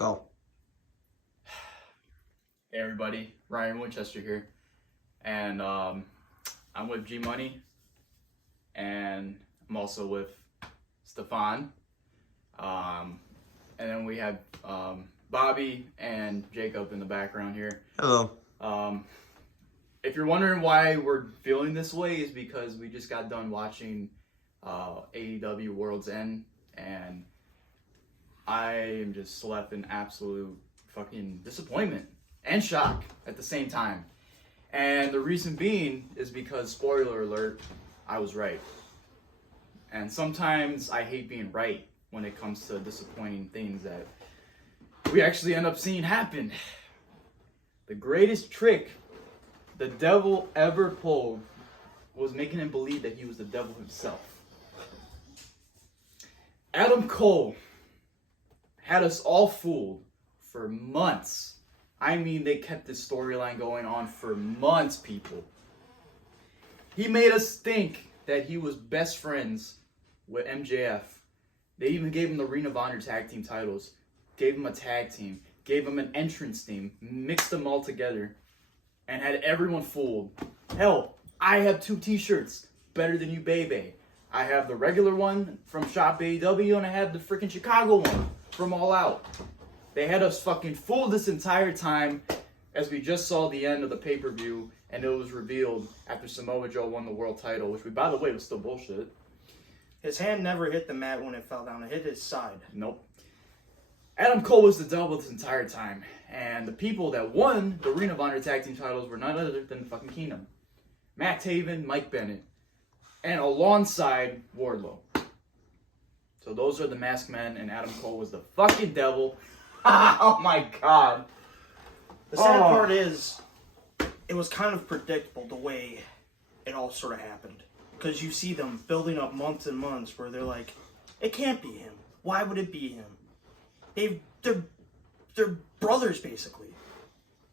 Go. Hey everybody, Ryan Winchester here, and I'm with G Money, and I'm also with Stefan, and then we have Bobby and Jacob in the background here. Hello. If you're wondering why we're feeling this way, is because we just got done watching AEW World's End, and I am just left in absolute fucking disappointment and shock at the same time. And the reason being is because, spoiler alert, I was right. And sometimes I hate being right when it comes to disappointing things that we actually end up seeing happen. The greatest trick the devil ever pulled was making him believe that he was the devil himself. Adam Cole had us all fooled for months. I mean, they kept this storyline going on for months, people. He made us think that he was best friends with MJF. They even gave him the Ring of Honor tag team titles, gave him a tag team, gave him an entrance theme, mixed them all together, and had everyone fooled. Hell, I have 2 t-shirts, Better Than You Baby. I have the regular one from Shop AEW, and I have the freaking Chicago one from All Out. They had us fucking fooled this entire time, as we just saw the end of the pay-per-view, and it was revealed after Samoa Joe won the world title, which, by the way, was still bullshit. His hand never hit the mat when it fell down. It hit his side. Nope. Adam Cole was the devil this entire time, and the people that won the Ring of Honor tag team titles were none other than fucking Kingdom. Matt Taven, Mike Bennett, and alongside Wardlow. So those are the Masked Men, and Adam Cole was the fucking devil. Oh my god. The sad part is, it was kind of predictable the way it all sort of happened. Because you see them building up months and months where they're like, it can't be him. Why would it be him? They're brothers, basically.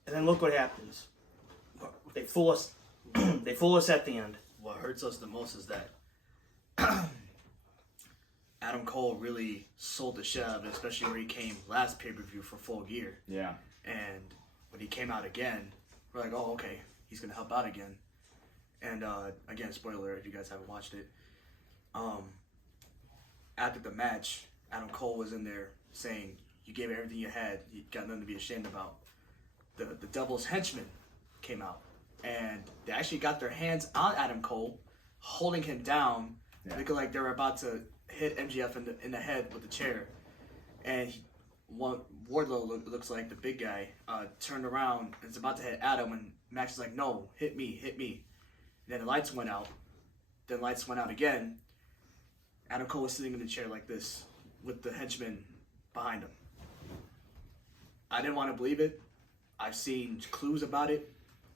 And then look what happens. They fool us. They fool us at the end. What hurts us the most is that Adam Cole really sold the shit out of it, especially where he came last pay-per-view for Full Gear. Yeah. And when he came out again, we're like, oh, okay, he's going to help out again. And again, spoiler if you guys haven't watched it. After the match, Adam Cole was in there saying, you gave everything you had, you got nothing to be ashamed about. The Devil's Henchmen came out, and they actually got their hands on Adam Cole, holding him down, looking like they were about to hit MJF in the head with the chair. And Wardlow looks like the big guy, turned around and is about to hit Adam, and Max is like, no, hit me. And then the lights went out. Then lights went out again. Adam Cole was sitting in the chair like this, with the henchmen behind him. I didn't want to believe it. I've seen clues about it.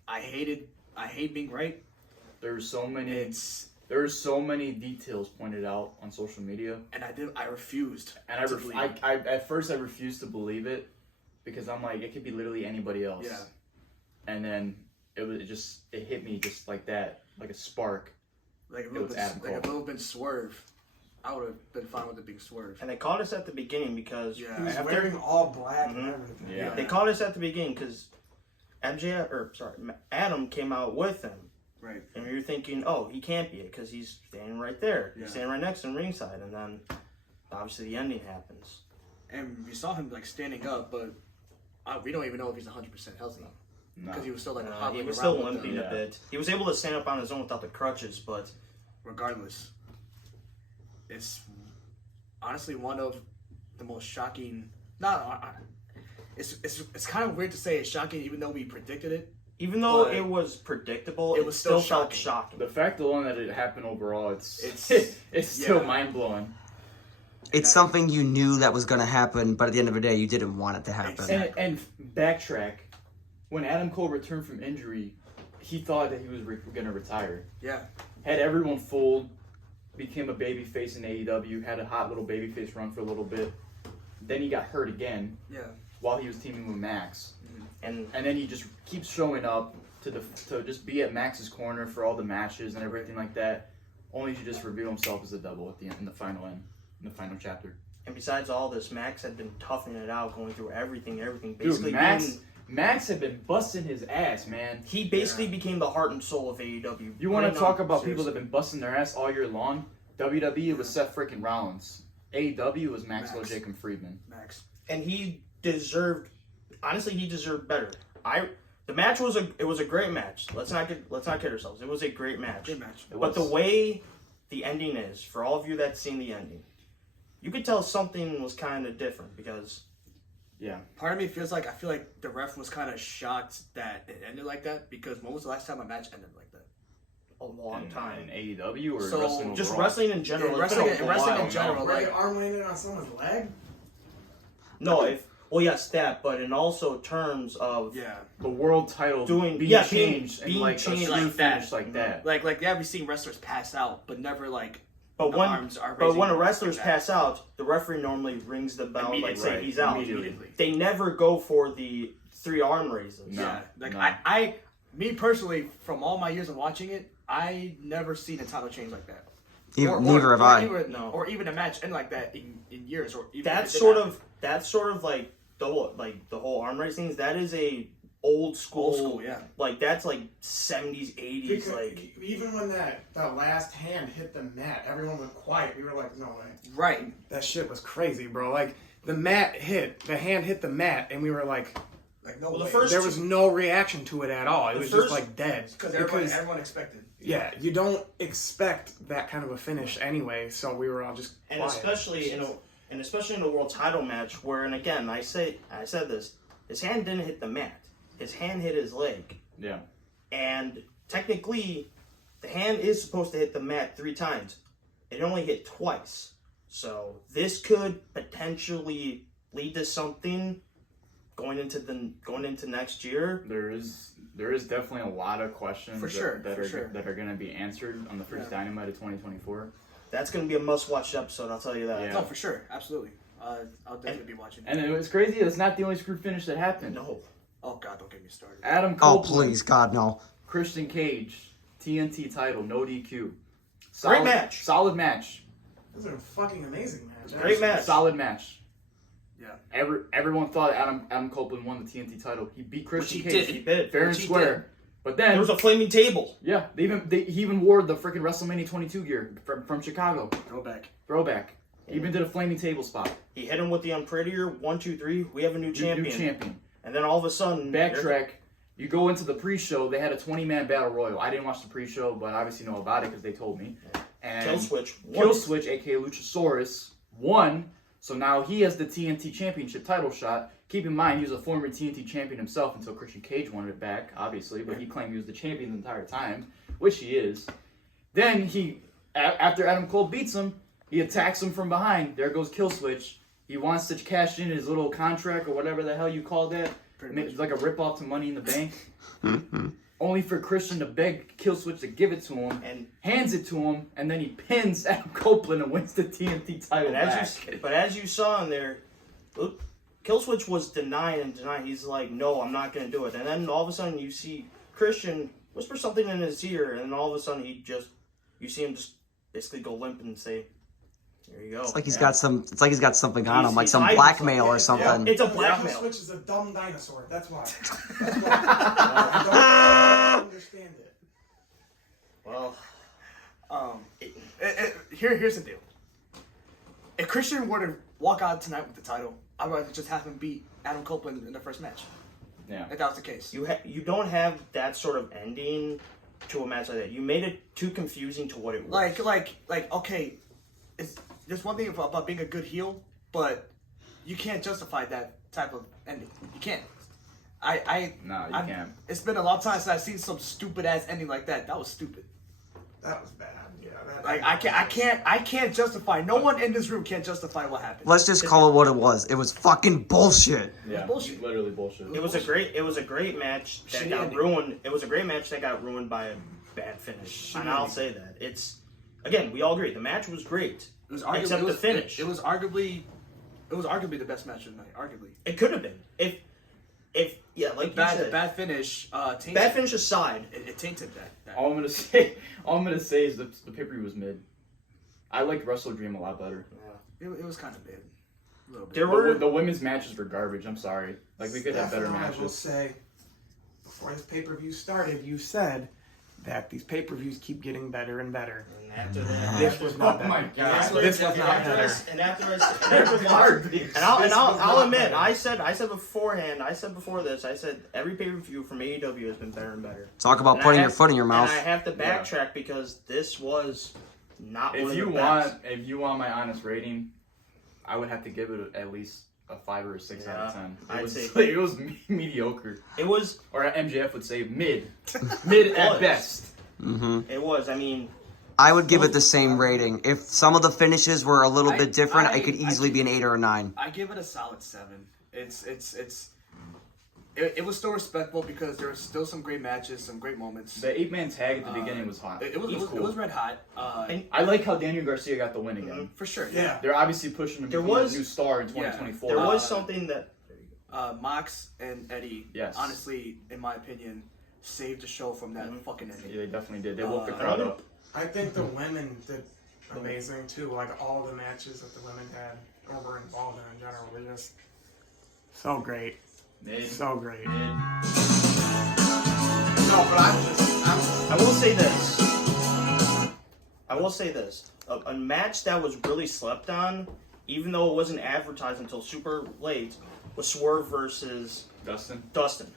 I hate being right. There's so many details pointed out on social media, and I refused. And at first I refused to believe it, because I'm like, it could be literally anybody else. Yeah. And then it hit me just like that, like a spark. Like a little bit swerve. I would have been fine with it being swerved. And they caught us at the beginning because he was wearing all black and everything. Yeah. They caught us at the beginning because Adam came out with him. Right. And we were thinking, oh, he can't be it because he's standing right there. Yeah. He's standing right next to him ringside. And then, obviously, the ending happens. And we saw him, like, standing up, but we don't even know if he's 100% healthy. Because he was still, like, he was still limping a bit. He was able to stand up on his own without the crutches, but... Regardless, it's honestly one of the most shocking... It's kind of weird to say it's shocking, even though we predicted it. Even though it was predictable, it still felt shocking. The fact alone that it happened overall, it's still mind-blowing. It's something you knew that was going to happen, but at the end of the day, you didn't want it to happen. Exactly. And backtrack, when Adam Cole returned from injury, he thought that he was going to retire. Yeah. Had everyone fooled, became a babyface in AEW, had a hot little babyface run for a little bit. Then he got hurt again. Yeah. While he was teaming with Max. And then he just keeps showing up to just be at Max's corner for all the matches and everything like that, only to just reveal himself as the devil at the end, in the final chapter. And besides all this, Max had been toughing it out, going through everything. Dude, Basically, Max had been busting his ass, man. he basically became the heart and soul of AEW. You want to talk about people seriously. that have been busting their ass all year long? WWE was Seth freaking Rollins. AEW was Maxwell Max. Jacob Friedman. Max. And he deserved, honestly, he deserved better. The match was a great match. Let's not kid ourselves. It was a great match. Good match. But the way the ending is, for all of you that's seen the ending, you could tell something was kind of different because Yeah. Part of me feels like I feel like the ref was kind of shocked that it ended like that because when was the last time a match ended like that? a long time. In AEW or So, wrestling Just overall? wrestling in general. Yeah, it's been a wrestling while in general. Were Like, they arm landed on someone's leg? No, well, yes, that, but in also terms of yeah. The world title Doing- being yeah, changed being and like changed a screw like that. finish like that. Like yeah, we've seen wrestlers pass out, but never like But the when arms are but raising when a like wrestlers that. pass out, the referee normally rings the bell, like Immediately, say right, he's out. immediately. They never go for the 3 arm raises. No. Yeah, like no. I, me personally, from all my years of watching it, I never seen a title change like that. Neither have I. Even, No. Or even a match end like that in years. Or even That's if it did sort of like the whole arm raise things. That is a old school, Old school, yeah. Like that's like 70s, 80s, Because like even when that last hand hit the mat, everyone went quiet. We were like, no way. happen. Right. That shit was crazy, bro. Like the hand hit the mat, and we were like, No Well, the way. first- there was no reaction to it at all. It The was first- just like dead. Because everyone expected. Yeah, you don't expect that kind of a finish anyway. So we were all just and quiet. especially in a world title match where, and again, I said this, his hand didn't hit the mat. His hand hit his leg. Yeah. And technically, the hand is supposed to hit the mat 3 times. It only hit twice. So this could potentially lead to something going into next year. There is definitely a lot of questions For sure, for sure. that are going to be answered on the first Dynamite of 2024. That's going to be a must-watch episode, I'll tell you that. Yeah. No, for sure. Absolutely. I'll definitely be watching. And it was crazy. That's not the only screw finish that happened. No. Oh God, don't get me started. Adam Oh, Copeland, please, God, no. Christian Cage, TNT title, no DQ. Great match. Solid match. This is a fucking amazing match. Great match. Solid match. Yeah. Everyone thought Adam Copeland won the TNT title. He beat Christian he Cage. did. He did. Fair and Which he square. But then There was a flaming table. yeah, he even wore the freaking WrestleMania 22 gear from Chicago. Throwback. He even did a flaming table spot. He hit him with the unprettier 1, 2, 3. We have a new champion. New champion. And then all of a sudden, Backtrack. You go into the pre-show. They had a 20-man battle royal. I didn't watch the pre-show, but I obviously know about it because they told me. And Killswitch, aka Luchasaurus, won. So now he has the TNT Championship title shot. Keep in mind, he was a former TNT champion himself until Christian Cage wanted it back, obviously. But he claimed he was the champion the entire time, which he is. Then after Adam Cole beats him, he attacks him from behind. There goes Killswitch. He wants to cash in his little contract or whatever the hell you call that. It's like a rip-off to Money in the Bank. Only for Christian to beg Killswitch to give it to him, and hands it to him, and then he pins Adam Copeland and wins the TNT title back. But as you saw in there, Killswitch was denying. He's like, no, I'm not going to do it. And then all of a sudden you see Christian whisper something in his ear, and then all of a sudden you see him just basically go limp and say, there you go. It's like he's got something on him, like He's some hiding blackmail or something. something. It's a Blackmail. blackmail. Switch is a dumb dinosaur. That's why. I don't understand it. Well, Here's the deal. If Christian were to walk out tonight with the title, I'd rather just have him beat Adam Copeland in the first match. Yeah. If that was the case. you don't have that sort of ending to a match like that. You made it too confusing to what it was. Like, okay, there's one thing about being a good heel, but you can't justify that type of ending. You can't. No, you can't. It's been a long time since I've seen some stupid ass ending like that. That was stupid. That was bad. Yeah. Like I can't justify. No one in this room can't justify what happened. Let's just call it what it was. It was fucking bullshit. Yeah, bullshit. literally bullshit. It was a great match that Shitty got ending. ruined. It was a great match that got ruined by a bad finish. And I'll say that. It's again, we all agree the match was great. It was arguably, except the finish. It was arguably the best match of the night. Arguably. It could have been. If like you said. Bad finish. Tainted. Bad finish aside. It tainted that. All I'm gonna say is the pay-per-view was mid. I liked Wrestle Dream a lot better. It was kind of mid. A little bit. There were The women's matches were garbage. I'm sorry. Like, we could have better Steph and I will matches. say, before this pay-per-view started, you said that these pay-per-views keep getting better and better. And after that, This was not Oh better. my god. This was not better. and I'll admit, I said beforehand, I said before this, I said every pay-per-view from AEW has been better and better. Talk about And putting I your have- foot in your mouth. And I have to backtrack because this was not one If of you the want, best. if you want my honest rating, I would have to give it at least a 5 or a 6 out of Yeah, 10. I'd Was, say- like, it was mediocre, It was. or MJF would say mid, mid at best. It was. I mean, I would give it the same rating. If some of the finishes were a little bit different, I- it could I- easily be an 8 or a 9. I give it a solid 7. It was still respectable because there was still some great matches, some great moments. The 8-man tag at the beginning was hot. It was cool. it was red hot. And- I like how Daniel Garcia got the win again. For sure. Yeah. They're obviously pushing him to There be was- a new star in 2024. there was something that. Mox and Eddie, Yes. honestly, in my opinion, saved the show from that fucking ending. Yeah, they definitely did. They woke the crowd another- up. I think the women did amazing too. Like all the matches that the women had or were involved in general were just so great. Mid. So great. No, but I will say this. A match that was really slept on, even though it wasn't advertised until super late, was Swerve versus Dustin.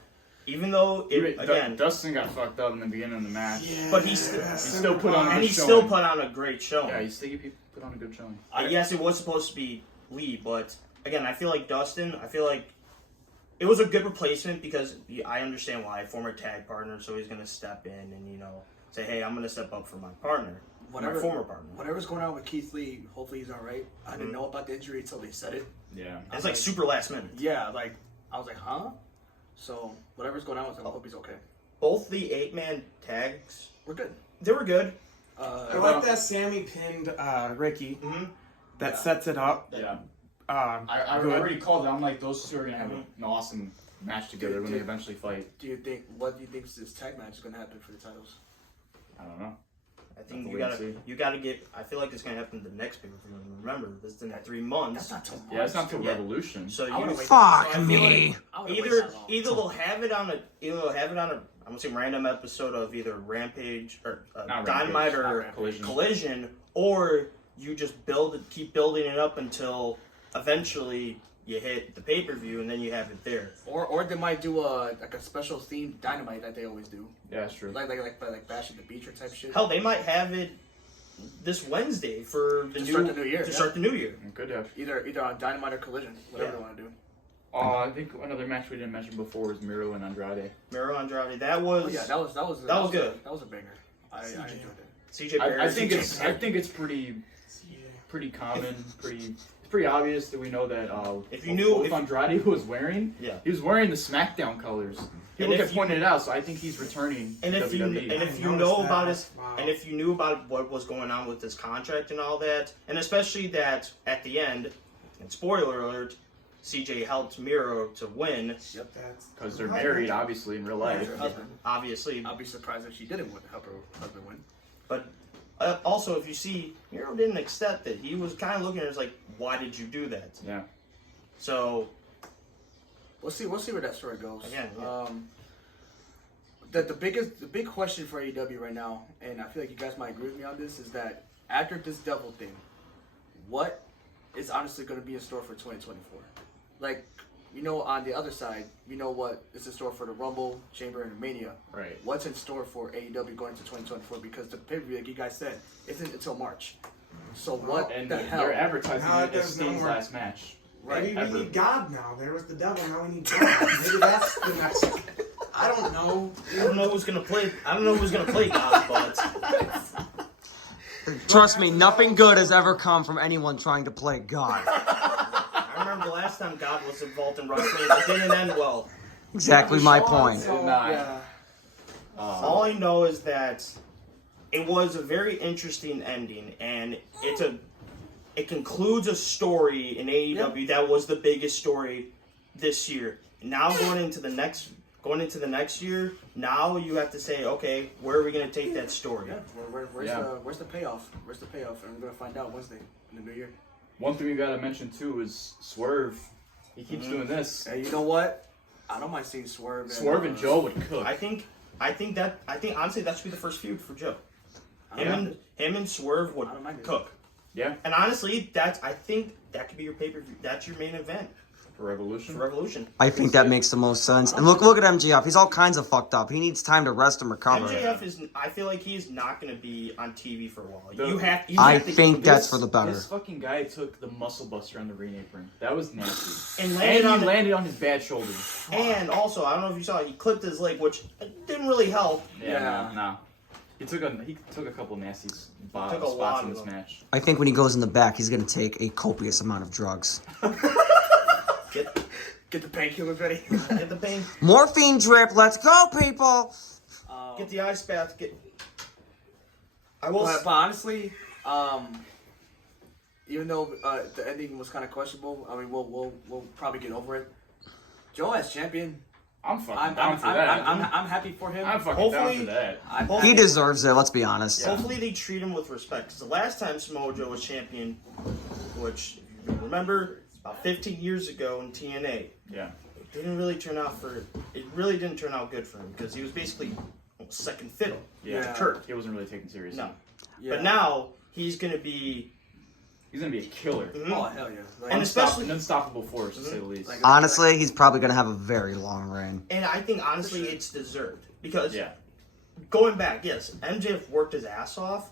Even though it again, Dustin got fucked up in the beginning of the match. Yeah. but He still put on a and good he showing. still put on a great showing. Yeah, he put on a good showing. Yes, it was supposed to be Lee, but again, I feel like Dustin. I feel like it was a good replacement because I understand why, former tag partner, so he's gonna step in and say, hey, I'm gonna step up for my partner, my former partner. Whatever's going on with Keith Lee, hopefully he's all right. I didn't know about the injury until they said it. Yeah. It's like super last minute. Yeah, like I was like, huh? So whatever's going on with him, I hope he's okay. Both the 8-man tags, We're good. they were good. I like that Sammy pinned Ricky. Mhm. That sets it up. Yeah. I Good. already called it. I'm like, those two are gonna have an awesome match together when they eventually fight. What do you think this tag match is gonna happen for the titles? I don't know. I think Have to you wait gotta and see. you gotta get. I feel like it's gonna happen the next pay-per-view. Remember, this is in 3 months. That's not too much. Yeah, it's not till Yeah. Revolution. So I wanna you wait. Fuck So I feel me. like I wanna wait either that long. they'll have it on a I'm gonna say random episode of either Rampage or Not Dynamite Rampage, or not Rampage. Collision. or you just keep building it up until eventually you hit the pay-per-view and then you have it there. Or they might do a special themed Dynamite that they always do, Yeah, that's true. like Bash at the Beach or type shit. Hell, they might have it this Wednesday for the To new start the new year, To yeah. start the new year. Good have. Either on Dynamite or Collision, whatever Yeah. they want to do. I think another match we didn't mention before was Miro and Andrade. Miro Andrade. That was Oh, yeah, that was good. That was a banger. I enjoyed it. CJ Barrett. I think it's pretty common, it's pretty obvious that we know that If you knew- what if- Andrade was wearing, Yeah. he was wearing the SmackDown colors. People if kept you- pointing it out, so I think he's returning And to if you WWE. and if I you noticed know that. about his Wow. and if you knew about what was going on with his contract and all that, and especially that at the end, and spoiler alert, CJ helped Miro to win. That's Because they're married, obviously, in real life. Her husband. Obviously, I'll be surprised if she didn't help her husband win. but also if you see Miro didn't accept it. He was kind of looking at it as like, why did you do that? Yeah. So We'll see where that story goes. Again, yeah. The big question for AEW right now, and I feel like you guys might agree with me on this, is that after this double thing, what is honestly going to be in store for 2024? Like, on the other side, what is in store for the Rumble, Chamber, and Mania. Right. What's in store for AEW going into 2024? Because the pay-per-view, like you guys said, isn't until March. So what And the hell? they're advertising Now it as there's no Sting's more- last match. Maybe Ever. we need God now. There was the devil, now we need God. Maybe that's the next. I don't know. I don't know who's gonna play. I don't know who's gonna play God, but Trust me, nothing good has ever come from anyone trying to play God. I remember the last time God was involved in wrestling, it didn't end well. Exactly my point. So, not. Yeah. All I know is that it was a very interesting ending, and it concludes a story in AEW that was the biggest story this year. Now going into the next year, now you have to say, okay, where are we going to take that story? Yeah. Where's the payoff? Where's the payoff? And we're gonna find out Wednesday in the new year. One thing we gotta mention too is Swerve. He keeps doing this. And you know what? I don't mind seeing Swerve. Swerve and Joe would cook. I think honestly that should be the first feud for Joe. Yeah. Him and Swerve would I don't mind it. cook. Yeah, And honestly, I think that could be your pay-per-view. That's your main event for Revolution. for Revolution. I think that makes the most sense. And look at MJF. He's all kinds of fucked up. He needs time to rest and recover. MJF is. I feel like he's not going to be on TV for a while. The- You have I to think give that's this- for the better. This fucking guy took the muscle buster on the ring apron. That was nasty. and And landed on he landed on his bad shoulder. And also, I don't know if you saw it, he clipped his leg, which didn't really help. Yeah. No. He took a couple nasty Took a spots lot in of this them. match. I think when he goes in the back, he's going to take a copious amount of drugs. Get the painkillers ready. Get the pain. Morphine drip. Let's go, people. Get the ice bath. I will. But honestly, even though the ending was kind of questionable, I mean, we'll probably get over it. Joe as champion, I'm fucking I'm down for that. I'm happy for him. I'm fucking down Hopefully- for that. Hopefully- He deserves it. Let's be honest. Hopefully they treat him with respect. Because the last time Samoa Joe was champion, which if you remember, about 15 years ago in TNA, Yeah. it didn't really turn out good for him because he was basically second fiddle Yeah. to Kurt. He wasn't really taken seriously. No, Yeah. but now he's gonna be. He's gonna be a killer. Oh hell yeah! Like, And especially- An unstoppable force, to say the least. Like- Honestly, he's probably going to have a very long reign. And I think honestly it's deserved because Yeah. going back, yes, MJF worked his ass off.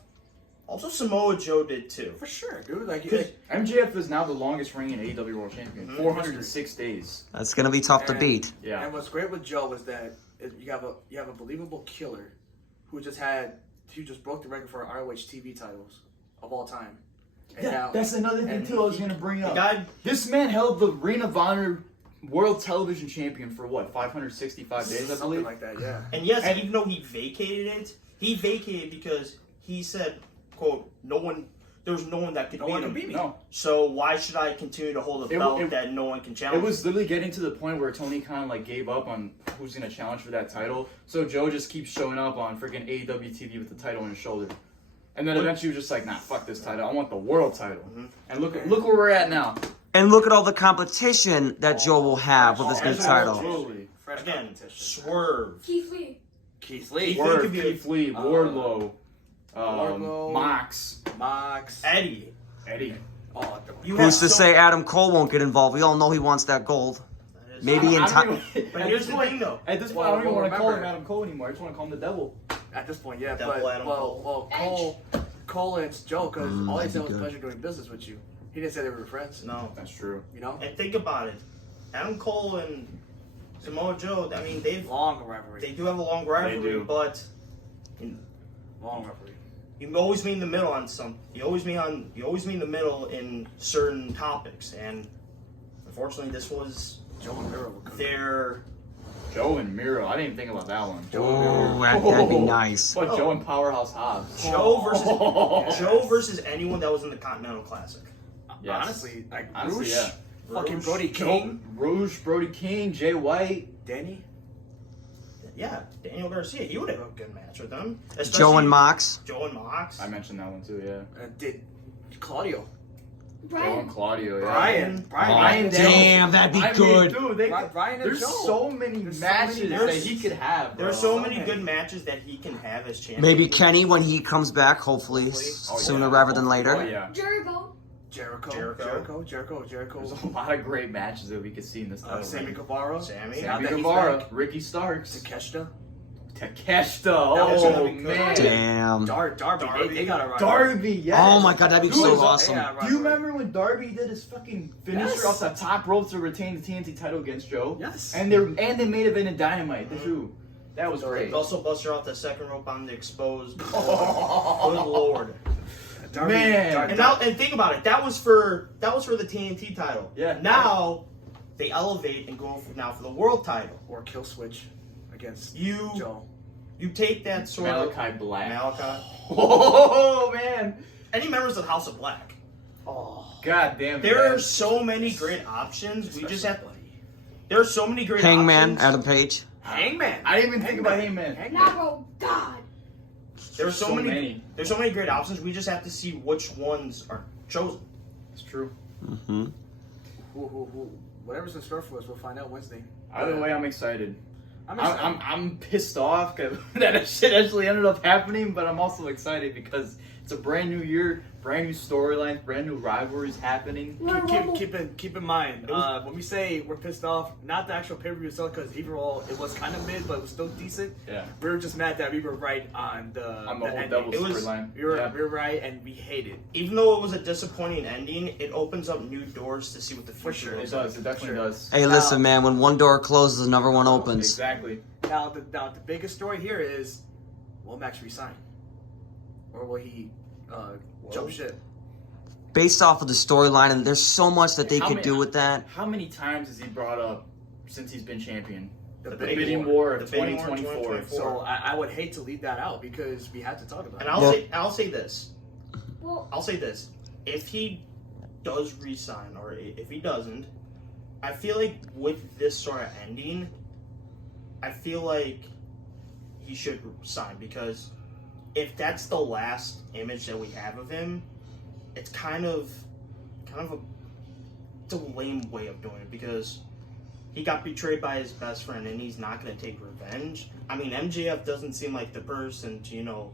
Also, Samoa Joe did too. for sure, dude. Like, Because- MJF is now the longest reigning AEW World Champion. 406 days. That's going to be tough to And- beat. Yeah. And what's great with Joe is that you have a believable killer who just broke the record for ROH TV titles of all time. And now, That's another thing and too I was he- gonna bring The up. guy, This man held the Ring of Honor World Television Champion for what, 565 days, I something believe? like that. Yeah. and yes, And- even though he vacated because he said, "quote there was no one that could No beat one him. can beat me. No. So why should I continue to hold a It- belt it- that no one can It challenge?" was literally getting to the point where Tony Khan gave up on who's gonna challenge for that title. So Joe just keeps showing up on freaking AEW TV with the title on his shoulder. And then eventually he was just like, nah, fuck this title. I want the world title. And look where we're at now. And look at all the competition that Joe will have with this new title. Absolutely. Fresh Again, competition. Swerve. Keith Lee. Keith Lee, Think Word, of you- Keith Lee, Wardlow, Wardlow. Mox, Mox, Eddie. Eddie. Oh, You Who's have to say Adam Cole won't get involved? We all know he wants that gold. Maybe in I time. don't even- But at here's this the point- thing, though. At this point, Well, I don't even well, want to call him remember- Adam Cole anymore. I just want to call him the Devil. at this point, yeah. Double But Adam well, Cole and Joe, because all he that'd said be was good. pleasure doing business with you. He didn't say they were friends. No. That's true. You know, And think about it. Adam Cole and Samoa Joe, I mean, they long rivalry, do have a long rivalry, do. but long rivalry. you always meet in the middle on some. You always meet in the middle in certain topics, and unfortunately, this was Joe and Miro were good. their. Joe and Miro. I didn't even think about that one. Oh, that'd be nice. But Joe and Powerhouse Hobbs. Joe versus anyone that was in the Continental Classic. Yes. Honestly, like Honestly, Rouge, yeah. fucking Rouge, Brody King, Rouge, Brody King, Jay White. Danny. Yeah, Daniel Garcia, he would have a good match with them. Joe Especially and Mox. Joe and Mox. I mentioned that one too, yeah. Did Claudio, Joe and Brian. Claudio, yeah. Brian, Brian Damn, that'd be I mean, good. dude, Brian and there's Joe. so many There's so matches many that matches. he could have, bro. There's so So many many. good matches that he can have as champion. Maybe Kenny when he comes back, hopefully Oh, sooner yeah. rather than later. Oh, yeah. Jerry Bone. Jericho. There's a lot of great matches that we could see in this title. Sammy reign. Guevara, Sammy. Now Sammy that he's Guevara, back. Ricky Starks, Takeshita, Takeshita. was Oh, gonna be good. man. Damn. Darby. They got it right. Darby, yes. Oh my god, that'd be Dude, so was- awesome. Do you remember when Darby did his fucking finisher Yes. off the top rope to retain the TNT title against Joe? Yes. And they made it in Dynamite too. That was great. Also buster off the second rope on the exposed. Good lord. Darby, Man. And think about it. That was for the TNT title. Yeah. Now they elevate and go for the world title. or Kill Switch against You Joe. take that sort of Malachi Black. Malachi. Oh man. Any members of House of Black. Oh, God damn it. There are man. so many great options. We just have. There are so many great Hangman, options. Adam Page. Hangman. I didn't even think about Hangman. Nabo God. There's so So many. many. There's so many great options. We just have to see which ones are chosen. It's true. Mm-hmm. Whatever's in store for us, we'll find out Wednesday. Either way, I'm excited. I'm excited. I'm pissed off 'cause that shit actually ended up happening, but I'm also excited because it's a brand new year, brand new storylines, brand new rivalries happening. Keep in mind, when we say we're pissed off, not the actual pay-per-view itself, because overall it was kind of mid, but it was still decent. Yeah. We were just mad that we were right on the whole ending. double It was- storyline. We were right, and we hated. Even though it was a disappointing ending, it opens up new doors to see what the future sure. It looks does. like. It definitely does. Hey, listen, man. When one door closes, another one opens. Exactly. Now the biggest story here is, will Max resign, or will he jump ship? Based off of the storyline, and there's so much that they How could many- do with that. How many times has he brought up since he's been champion? The The big bidding war. war of The bidding war 2024. 2024. So I would hate to leave that out because we have to talk about And it. I'll say this. Well, I'll say this. If he does resign, or if he doesn't, I feel like with this sort of ending, I feel like he should resign, because if that's the last image that we have of him, it's kind of it's a lame way of doing it, because he got betrayed by his best friend and he's not going to take revenge. I mean, MJF doesn't seem like the person to,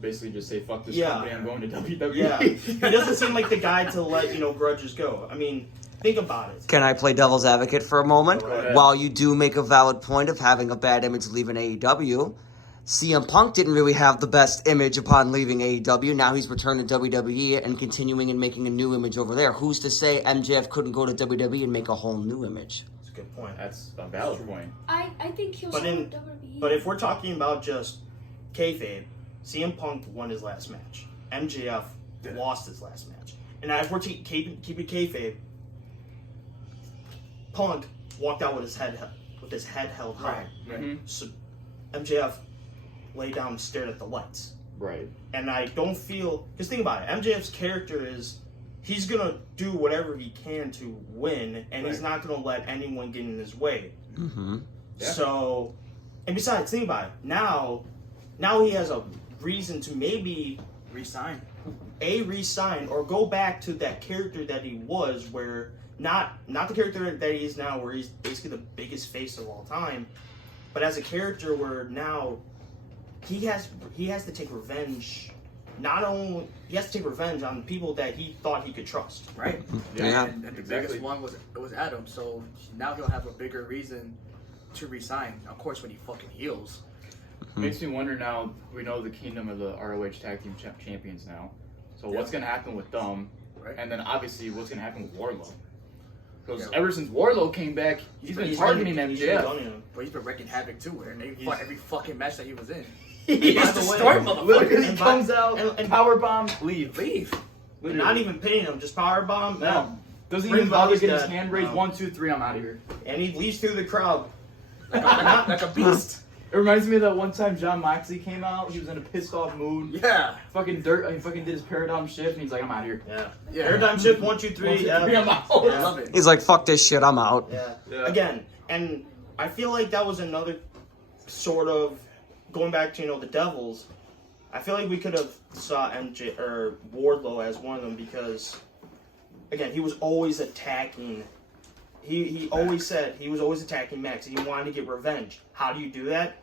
Basically, just say fuck this Yeah. company. I'm going to WWE. yeah, he doesn't seem like the guy to let, grudges go. I mean, think about it. Can I play devil's advocate for a moment? Go ahead. While you do make a valid point of having a bad image leaving AEW, CM Punk didn't really have the best image upon leaving AEW. Now he's returned to WWE and continuing and making a new image over there. Who's to say MJF couldn't go to WWE and make a whole new image? That's a good point. That's a valid point. I think he'll But stay in- with WWE. But if we're talking about just kayfabe, CM Punk won his last match. MJF lost his last match. And if we're keeping kayfabe, Punk walked out with his head held high. Mhm. So MJF lay down and stared at the lights. Right. And I don't feel, because think about it, MJF's character is, he's gonna do whatever he can to win, and he's not gonna let anyone get in his way. Mm-hmm. Yeah. So, and besides, think about it. Now he has a reason to maybe Resign. resign or go back to that character that he was, where not the character that he is now, where he's basically the biggest face of all time, but as a character where now he has to take revenge. Not only he has to take revenge on people that he thought he could trust. Right. Yeah. And the Exactly. biggest one was Adam. So now he'll have a bigger reason to resign. Of course, when he fucking heals. Makes me wonder now. We know the Kingdom of the ROH Tag Team Champions now. So what's gonna happen with them? Right. And then obviously what's gonna happen with Wardlow? Because Yeah. ever since Wardlow came back, he's been targeting MJF. But he's been wrecking havoc too, and they fought every fucking match that he was in. He By is the the way, start, look, motherfucker. He and comes by- out, and- powerbomb, leave. Leave. Literally. Not even pinning him, just powerbomb. No. Doesn't Ring even bother body's getting his dead. hand raised. No. 1, 2, 3. I'm out of here. And he leads through the crowd. Like a beast. It reminds me of that one time John Moxley came out. He was in a pissed off mood. Yeah. He fucking did his paradigm shift, and he's like, I'm out of here. Yeah. Yeah. Paradigm shift 1, 2, 3. 1, 2, 3, Yeah. I'm out. Yeah. I love it. He's like, fuck this shit, I'm out. Yeah. Yeah. Again, and I feel like that was another sort of going back to the Devils. I feel like we could have saw MJ or Wardlow as one of them, because again, he was always attacking. He always said he was always attacking Max. He wanted to get revenge. How do you do that?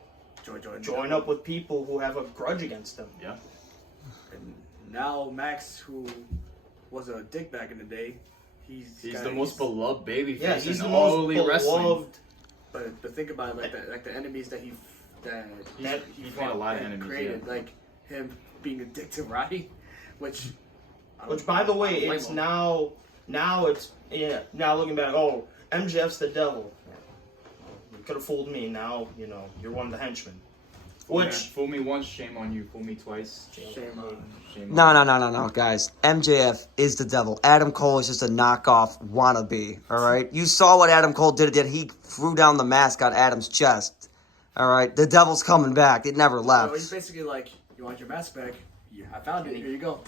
Join up with people who have a grudge against them. Yeah. And now Max, who was a dick back in the day, he's the most beloved babyface Yeah, he's in the all most elite wrestling. beloved. But think about it, like the enemies that he He's got a lot of enemies, created, yeah. like him being a dick to Roddy, which By the way, I don't it's blame now it's now looking back. Oh, MJF's the devil. You could have fooled me. Now you're one of the henchmen. Which Fool me once, shame on you. Fool me twice, shame on. shame No, on no, guys. MJF is the devil. Adam Cole is just a knockoff wannabe, all right? You saw what Adam Cole did. He threw down the mask on Adam's chest, all right? The devil's coming back. It never So he's left. basically like, you want your mask back? Yeah, I found it. Here you go.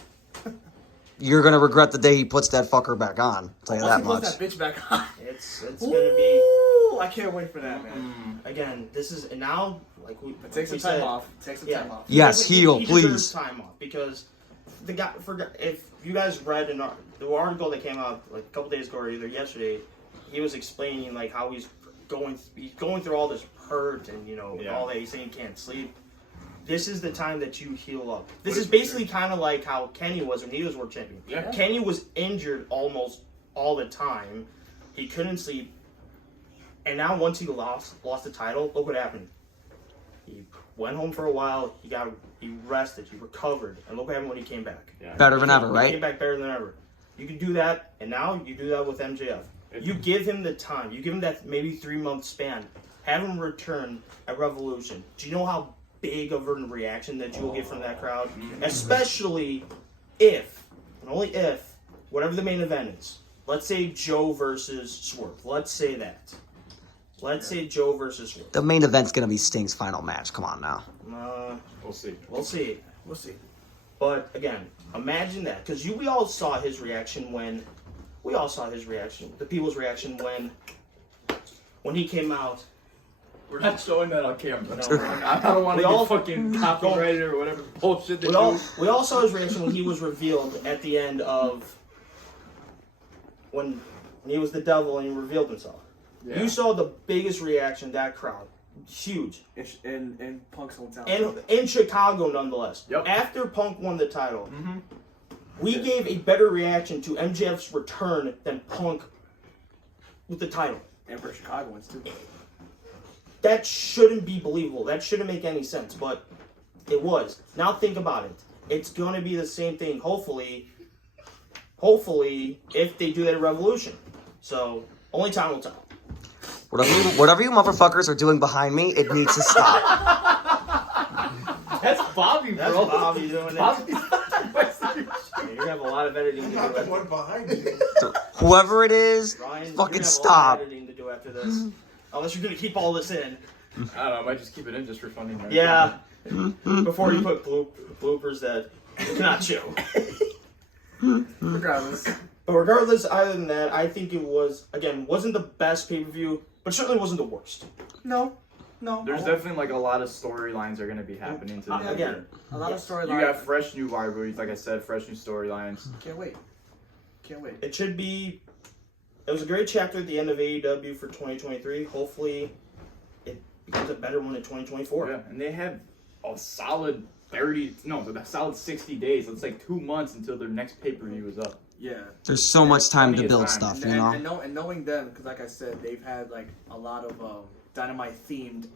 You're going to regret the day he puts that fucker back on. I'll tell you Once that he much. puts that bitch back on, it's gonna be Ooh, I can't wait for that, man. again. This is and now like we But take some we time said, off. Take some Yeah. time off. Yes, He heel, deserves please. time off, because the guy, if you guys read the article that came out like a couple days ago or either yesterday, he was explaining like how he's going through all this hurt and all that. He's saying he can't sleep. This is the time that you heal up. This is basically kind of like how Kenny was when he was world champion. Yeah. Kenny was injured almost all the time. He couldn't sleep. And now once he lost the title, look what happened. He went home for a while. He rested. He recovered. And look what happened when he came back. Yeah. Better than ever, He right? came back better than ever. You can do that, and now you do that with MJF. You give him the time. You give him that maybe 3-month span. Have him return at Revolution. Do you know how big of a reaction that you will get from that crowd? Especially if, and only if, whatever the main event is. Let's say Joe versus Swerve. Let's say that. Let's say Joe versus Swerve. The main event's gonna be Sting's final match. Come on now. We'll see. We'll see. We'll see. But again, imagine that, because we all saw his reaction when, the people's reaction when he came out. We're not showing that on camera. No. I don't want We to all- get fucking copyrighted or whatever bullshit they We do. all saw his reaction when he was revealed at the end of when he was the devil and he revealed himself. Yeah. You saw the biggest reaction of that crowd. Huge. In Punk's hometown. And in Chicago, nonetheless. Yep. After Punk won the title, we gave a better reaction to MJF's return than Punk with the title. And for Chicagoans, too. That shouldn't be believable. That shouldn't make any sense, but it was. Now think about it. It's going to be the same thing, hopefully, if they do that at Revolution. So, only time will tell. Whatever you motherfuckers are doing behind me, it needs to stop. That's Bobby, That's bro. Bobby doing it. Bobby's Yeah, you're going to have a lot of editing to do I'm the after one behind you. Whoever it is, Ryan, you're fucking gonna have stop. a lot of editing to do after this. Unless you're going to keep all this in. I don't know. I might just keep it in just for funny. Yeah. Before you put bloopers that you cannot show. Regardless. But regardless, other than that, I think it was, again, wasn't the best pay-per-view, but certainly wasn't the worst. No. There's definitely like a lot of storylines are going to be happening to the Again, A lot of storylines. You got fresh new rivalries, like I said, fresh new storylines. Can't wait. Can't wait. it should be, it was a great chapter at the end of AEW for 2023. Hopefully, it becomes a better one in 2024. Yeah, and they have a solid 60 days. It's like 2 months until their next pay-per-view is up. Yeah. There's so much time to Plenty of build time. stuff, you know? And knowing them, because like I said, they've had like a lot of Dynamite themed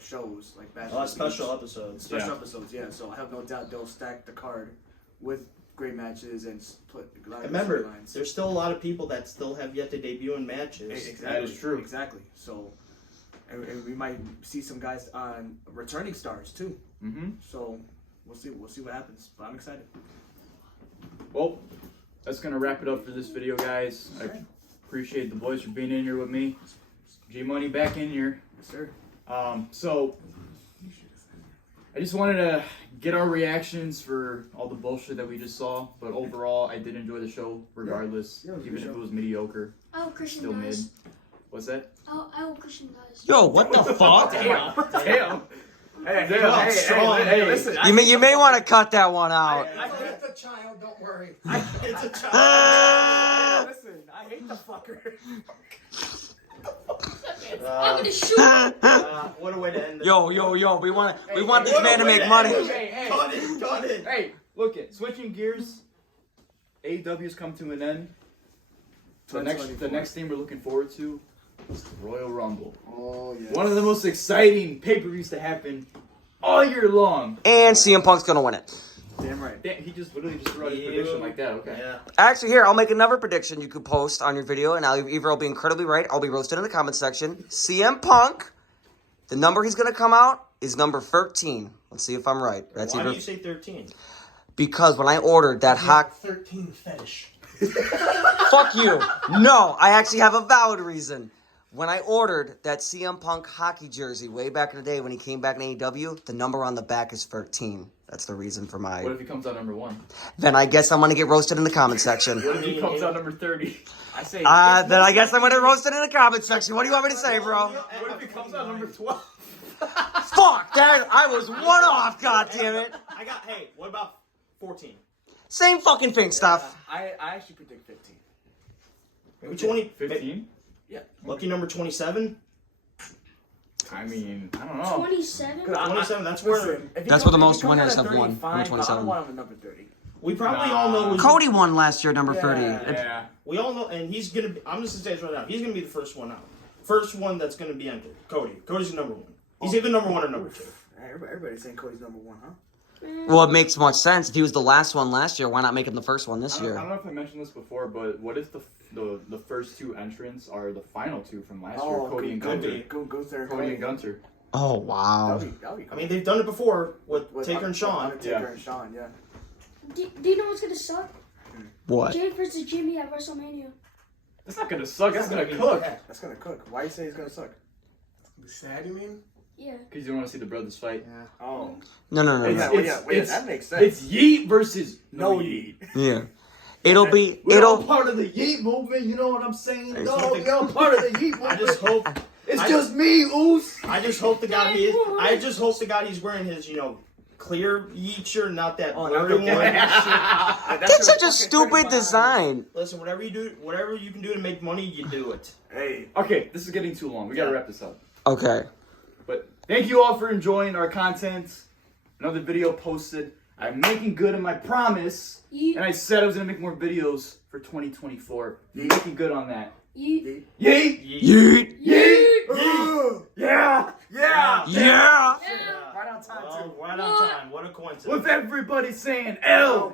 shows, like Bash A lot of at the Beach. special episodes. Special Yeah. episodes, yeah. So I have no doubt they'll stack the card with great matches and put a lot of Remember, storylines. there's still a lot of people that still have yet to debut in matches. Exactly. That is true. Exactly. So, and we might see some guys on returning stars too. Mm-hmm. So we'll see. We'll see what happens. But I'm excited. Well, that's going to wrap it up for this video, guys. I appreciate the boys for being in here with me. G-Money back in here. Yes, sir. So, I just wanted to get our reactions for all the bullshit that we just saw. But overall, I did enjoy the show regardless. Yeah, it was a even good if show. it was mediocre. I hope Christian Still mid. dies. What's that? I hope Christian dies. Yo, what the fuck? Damn. Hey, Hey, listen. You may want to cut that one out. It's a child, don't worry. It's a child. Listen, I hate the fucker. I'm gonna shoot. What a way to end this. Yo, we want this man to make money. Hey, Cut it. hey, look it. Switching gears. AEW's come to an end. The next thing we're looking forward to is the Royal Rumble. Oh yeah. One of the most exciting pay-per-views to happen all year long. And CM Punk's gonna win it. Damn right. Damn, he just literally just threw out his prediction like that. Okay. Yeah. Actually, here, I'll make another prediction you could post on your video, and either I'll be incredibly right, I'll be roasted in the comment section. CM Punk, the number he's gonna come out is number 13. Let's see if I'm right. That's Why do either you say 13? because when I ordered that hot 13 fetish. fuck you. No, I actually have a valid reason. When I ordered that CM Punk hockey jersey way back in the day when he came back in AEW, the number on the back is 13. That's the reason for What my... if he comes out number 1? Then I guess I'm going to get roasted in the comment section. What if he comes out number 30? I say. Then I guess I'm going to get roasted in the comment section. What do you want me to say, bro? What if he comes out number 12? Fuck, that I was one off, goddammit. Hey, what about 14. Same fucking thing, stuff. I actually predict 15. Maybe 20. 15? Lucky number 27. I mean, I don't know. 27? 27. That's where Listen, if he That's comes- where the if he most comes winners out at have 30, won, fine, number but 27. I don't want him at number 30. we probably all know. Cody won last year, number Yeah. 30. Yeah. We all know, and he's gonna be. I'm just gonna say this right now. He's gonna be the first one out. First one that's gonna be entered. Cody. Cody's the number 1. He's either number 1 or number 2. Everybody's saying Cody's number 1, huh? Well, it makes much sense. If he was the last one last year, why not make him the first one this I don't year? know if I mentioned this before, but what if the first 2 entrants are the final 2 from last year, Cody and Gunter? Gunther. Cody and Gunter. Oh, wow. That'd be I cool. mean, they've done it before with Taker and Shawn. Taker and Shawn, yeah. Do you know what's gonna suck? What? Jade versus Jimmy at WrestleMania. That's not gonna suck. That's gonna be- cook. That's gonna cook. Why you say he's gonna suck? The sad, you mean? Yeah. Because you don't want to see the brothers fight. Oh. No, no, no, It's- no. it's- that makes sense. It's Yeet versus no yeet. Yeah. It'll be, We're all it'll, part of the Yeet movement, you know what I'm saying? There's No, something- we're all part of the Yeet movement. I just hope. It's I- just me, Oos. I just hope the God he is. I just hope the God he's wearing his, clear yeet shirt, not that Oh, blurry not the one. that's such a stupid design. Listen, whatever you can do to make money, you do it. Hey. Okay, this is getting too long. We gotta wrap this up. Okay. But thank you all for enjoying our content. Another video posted. I'm making good on my promise. You. And I said I was gonna make more videos for 2024. I'm making good on that. You. Yeet! Yeet. Yeet! Yeah! Yeah! Yeah. Right on time, too. Right on time. What a coincidence. With everybody saying L